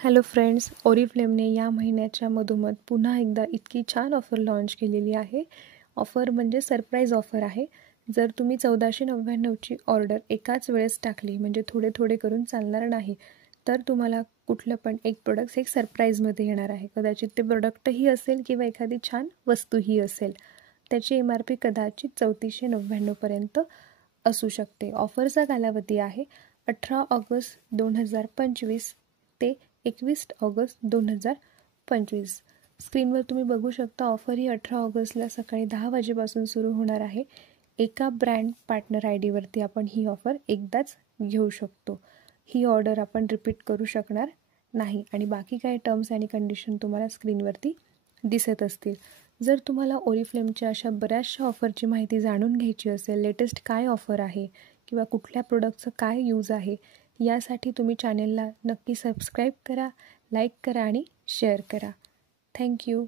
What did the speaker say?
Hello friends, ओरिफ्लेमने या महिन्याच्या मधोमध पुन्हा एकदा इतकी छान ऑफर लॉन्च केलेली आहे. ऑफर म्हणजे सरप्राईज ऑफर आहे. जर तुम्ही 1499ची ऑर्डर एकाच वेळेस टाकली, म्हणजे थोडे थोडे करून चालणार नाही, तर तुम्हाला कुठलं पण एक प्रोडक्ट्स एक सरप्राईजमध्ये येणार आहे. कदाचित ते प्रोडक्टही असेल किंवा एखादी छान वस्तूही असेल. त्याची MRP कदाचित 3499पर्यंत असू शकते. ऑफरचा कालावधी आहे 18 ऑगस्ट 2025 ते 21 ऑगस्ट 2025. स्क्रीनवर तुम्ही बघू शकता ऑफर ही 18 ऑगस्टला सकाळी 10 वाजेपासून सुरू होणार आहे. एका ब्रँड पार्टनर ID वरती आपण ही ऑफर एकदाच घेऊ शकतो. ही ऑर्डर आपण रिपीट करू शकणार नाही आणि बाकी काही टर्म्स आणि कंडिशन तुम्हाला स्क्रीनवरती दिसत असतील. जर तुम्हाला ओरिफ्लेमच्या अशा बऱ्याचशा ऑफरची माहिती जाणून घ्यायची असेल, लेटेस्ट काय ऑफर आहे किंवा कुठल्या प्रोडक्टचं काय यूज आहे, यासाठी तुम्ही चॅनेलला नक्की सबस्क्राईब करा, लाईक करा आणि शेअर करा. थँक्यू.